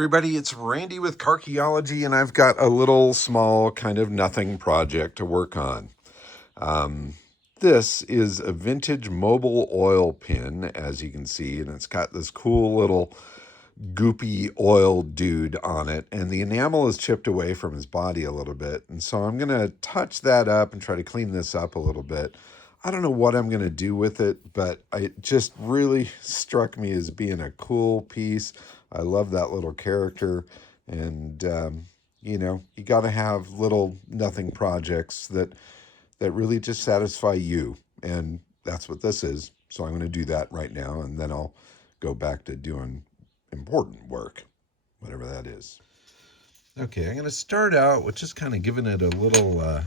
everybody, it's Randy with Carchaeology, and I've got a little small kind of nothing project to work on. This is a vintage Mobil oil pin, as you can see, and it's got this cool little goopy oil dude on it, and the enamel is chipped away from his body a little bit, and so I'm going to touch that up and try to clean this up a little bit. I don't know what I'm going to do with it, but it just really struck me as being a cool piece. I love that little character, and you got to have little nothing projects that really just satisfy you, and that's what this is. So I'm going to do that right now, and then I'll go back to doing important work, whatever that is. Okay, I'm going to start out with just kind of giving it a little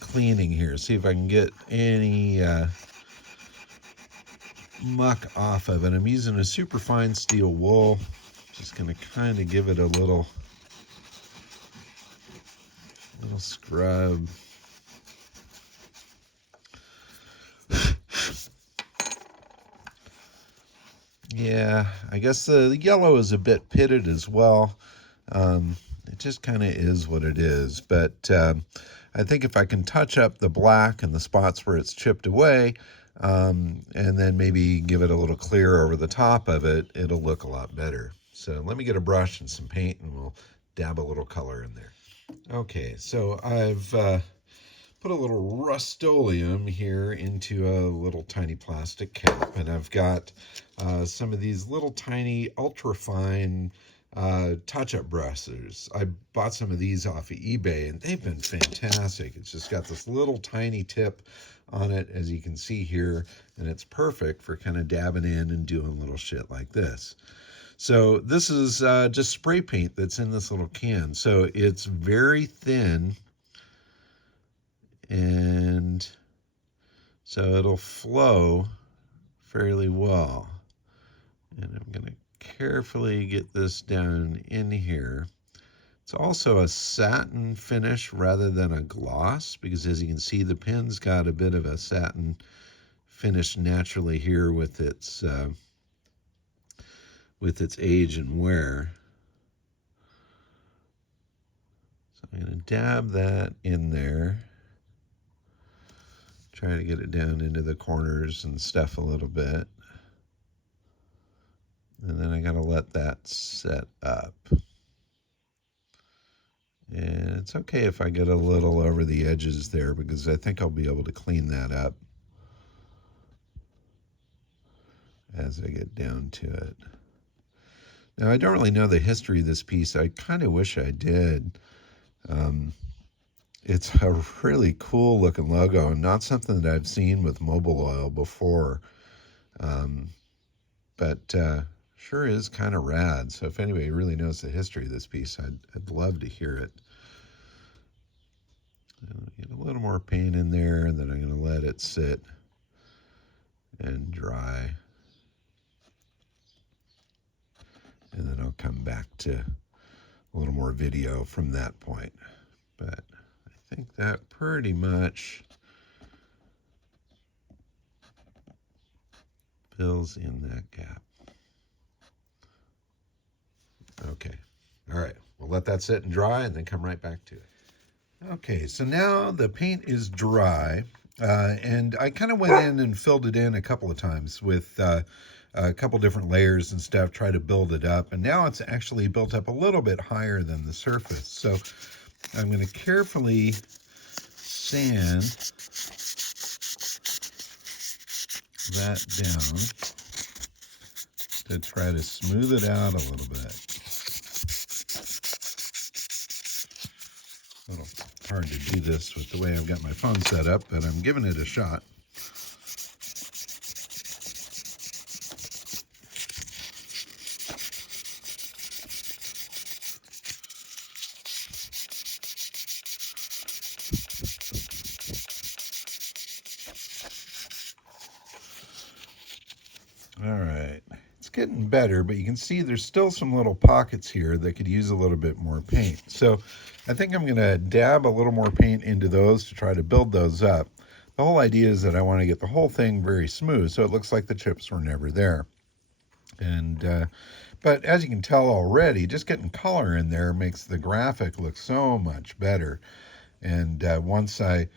cleaning here. See if I can get any muck off of it. I'm using a super fine steel wool. Just going to kind of give it a little scrub. Yeah, I guess the yellow is a bit pitted as well. It just kind of is what it is. But I think if I can touch up the black and the spots where it's chipped away, and then maybe give it a little clear over the top of it, it'll look a lot better. So let me get a brush and some paint, and we'll dab a little color in there. Okay, so I've put a little Rust-Oleum here into a little tiny plastic cap, and I've got some of these little tiny ultra-fine touch-up brushes. I bought some of these off of eBay, and they've been fantastic. It's just got this little tiny tip on it, as you can see here, and it's perfect for kind of dabbing in and doing little shit like this. So this is just spray paint that's in this little can. So it's very thin, and so it'll flow fairly well. And I'm going to carefully get this down in here. It's also a satin finish rather than a gloss, because as you can see, the pin's got a bit of a satin finish naturally here with its age and wear. So I'm going to dab that in there. Try to get it down into the corners and stuff a little bit. And then I got to let that set up. And it's okay if I get a little over the edges there, because I think I'll be able to clean that up as I get down to it. Now, I don't really know the history of this piece. I kind of wish I did. It's a really cool looking logo, and not something that I've seen with Mobil Oil before. But sure is kind of rad. So if anybody really knows the history of this piece, I'd love to hear it. Get a little more paint in there, and then I'm going to let it sit and dry. And then I'll come back to a little more video from that point. But I think that pretty much fills in that gap. Okay. All right. We'll let that sit and dry and then come right back to it. Okay. So now the paint is dry. And I kind of went in and filled it in a couple of times with a couple different layers and stuff, try to build it up. And now it's actually built up a little bit higher than the surface. So I'm going to carefully sand that down to try to smooth it out a little bit. A little hard to do this with the way I've got my phone set up, but I'm giving it a shot. All right, it's getting better, but you can see there's still some little pockets here that could use a little bit more paint. So I think I'm going to dab a little more paint into those to try to build those up. The whole idea is that I want to get the whole thing very smooth so it looks like the chips were never there. And but as you can tell already, just getting color in there makes the graphic look so much better. And once I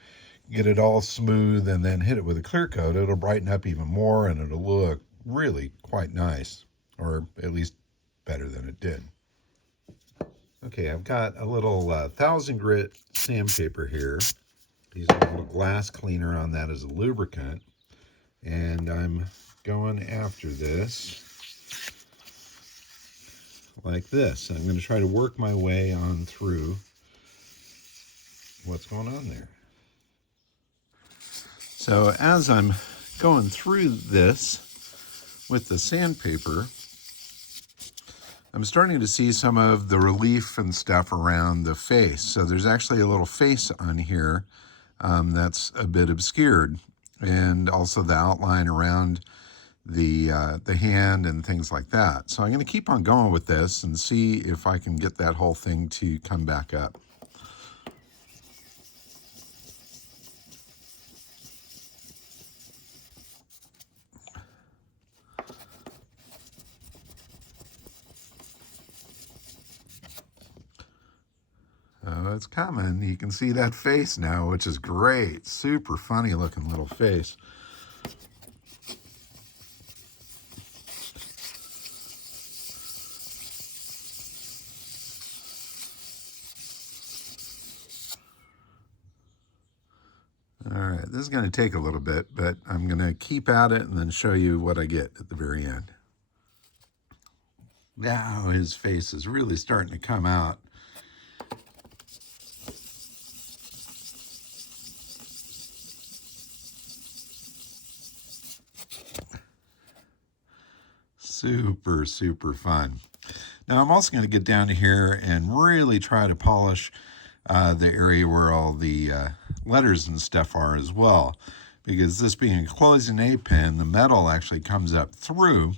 get it all smooth and then hit it with a clear coat, it'll brighten up even more and it'll look really quite nice, or at least better than it did. Okay, I've got a little 1000 grit sandpaper here. Using a little glass cleaner on that as a lubricant. And I'm going after this like this. I'm going to try to work my way on through what's going on there. So as I'm going through this with the sandpaper, I'm starting to see some of the relief and stuff around the face. So there's actually a little face on here that's a bit obscured, and also the outline around the hand and things like that. So I'm going to keep on going with this and see if I can get that whole thing to come back up. Oh, it's coming. You can see that face now, which is great. Super funny looking little face. All right, this is going to take a little bit, but I'm going to keep at it and then show you what I get at the very end. Now his face is really starting to come out. Super, super fun. Now I'm also going to get down to here and really try to polish the area where all the letters and stuff are as well. Because this being a cloisonne pen, the metal actually comes up through.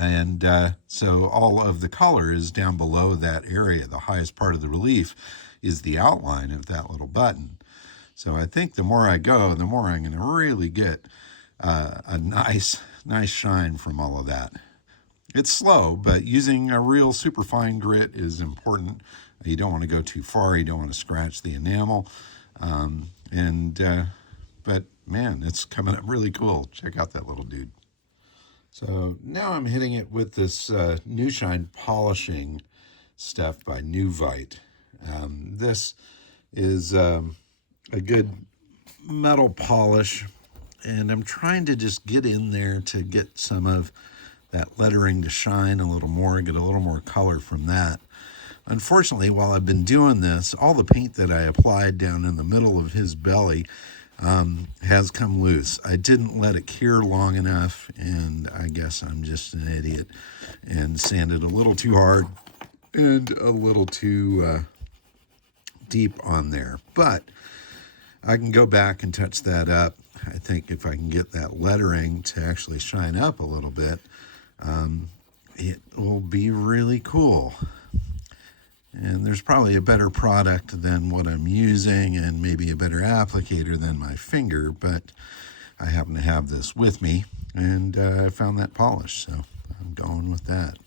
And so all of the color is down below that area. The highest part of the relief is the outline of that little button. So I think the more I go, the more I'm going to really get a nice shine from all of that. It's slow, but using a real super fine grit is important. You don't want to go too far. You don't want to scratch the enamel. But man, it's coming up really cool. Check out that little dude. So now I'm hitting it with this New Shine polishing stuff by New Vite. This is a good metal polish, and I'm trying to just get in there to get some of that lettering to shine a little more, get a little more color from that. Unfortunately, while I've been doing this, all the paint that I applied down in the middle of his belly has come loose. I didn't let it cure long enough, and I guess I'm just an idiot and sanded a little too hard and a little too deep on there. But I can go back and touch that up. I think if I can get that lettering to actually shine up a little bit, it will be really cool. And there's probably a better product than what I'm using and maybe a better applicator than my finger, but I happen to have this with me, and I found that polish, so I'm going with that.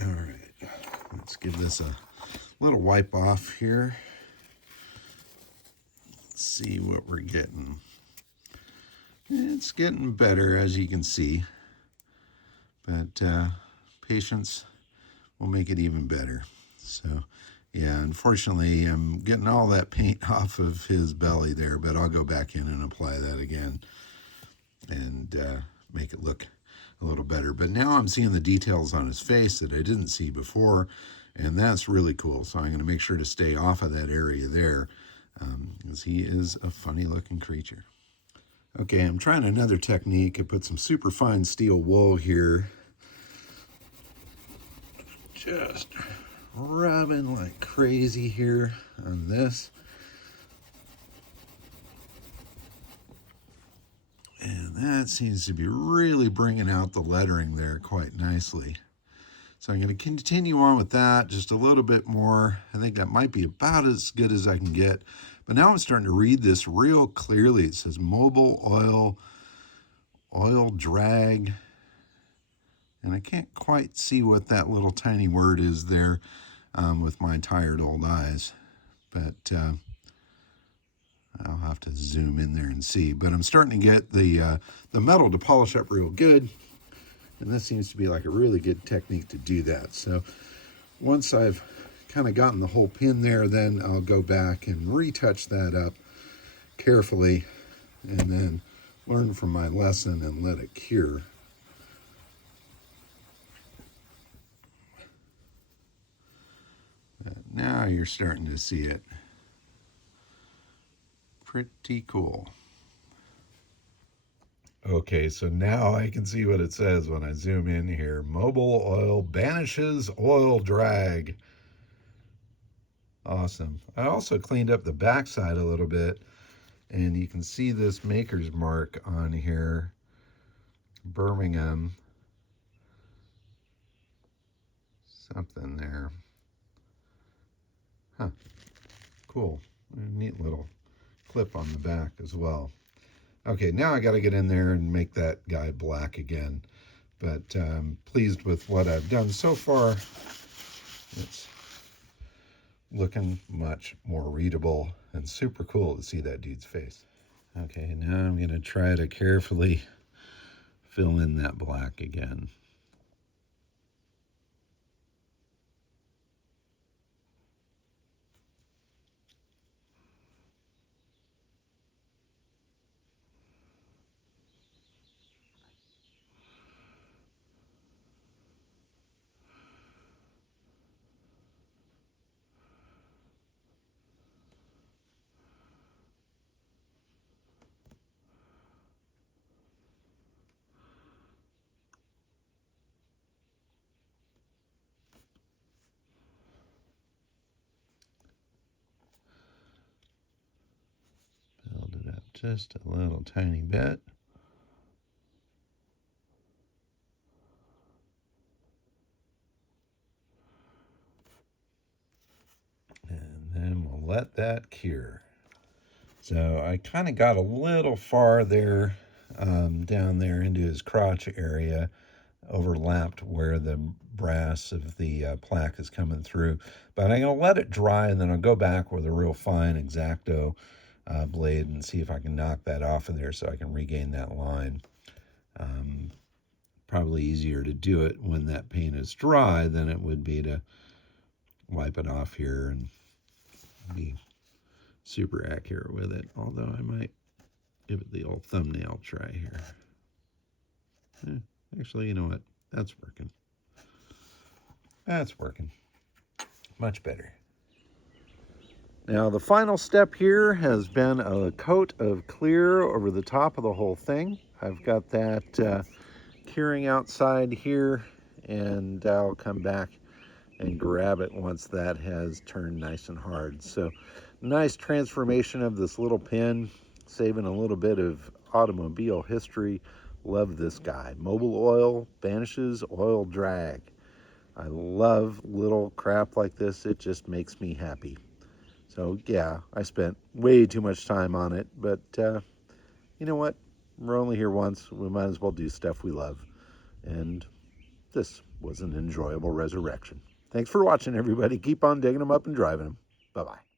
All right, let's give this a little wipe off here. Let's see what we're getting. It's getting better, as you can see, but patience will make it even better. So yeah, unfortunately I'm getting all that paint off of his belly there, but I'll go back in and apply that again and make it look a little better. But now I'm seeing the details on his face that I didn't see before, and that's really cool. So I'm going to make sure to stay off of that area there, because he is a funny looking creature. Okay, I'm trying another technique. I put some super fine steel wool here, just rubbing like crazy here on this. And that seems to be really bringing out the lettering there quite nicely. So I'm going to continue on with that just a little bit more. I think that might be about as good as I can get. But now I'm starting to read this real clearly. It says Mobil Oil oil drag. And I can't quite see what that little tiny word is there with my tired old eyes. But I'll have to zoom in there and see. But I'm starting to get the metal to polish up real good. And this seems to be like a really good technique to do that. So once I've kind of gotten the whole pin there, then I'll go back and retouch that up carefully and then learn from my lesson and let it cure. But now you're starting to see it. Pretty cool. Okay, so now I can see what it says when I zoom in here. Mobil Oil banishes oil drag. Awesome. I also cleaned up the backside a little bit, and you can see this maker's mark on here, Birmingham. Something there. Huh. Cool. Neat little clip on the back as well. Okay, now I got to get in there and make that guy black again. But I'm pleased with what I've done so far. It's looking much more readable and super cool to see that dude's face. Okay, now I'm going to try to carefully fill in that black again. Build it up just a little tiny bit. And then we'll let that cure. So I kind of got a little far there, down there into his crotch area, overlapped where the brass of the plaque is coming through. But I'm going to let it dry, and then I'll go back with a real fine X-Acto blade and see if I can knock that off of there so I can regain that line. Probably easier to do it when that paint is dry than it would be to wipe it off here and be super accurate with it, although I might give it the old thumbnail try here. Actually, you know what? That's working. That's working. Much better. Now, the final step here has been a coat of clear over the top of the whole thing. I've got that curing outside here, and I'll come back and grab it once that has turned nice and hard. So, nice transformation of this little pin, saving a little bit of automobile history. Love this guy. Mobil Oil banishes oil drag. I love little crap like this. It just makes me happy. So yeah, I spent way too much time on it, but you know what? We're only here once. We might as well do stuff we love. And this was an enjoyable resurrection. Thanks for watching, everybody. Keep on digging them up and driving them. Bye-bye.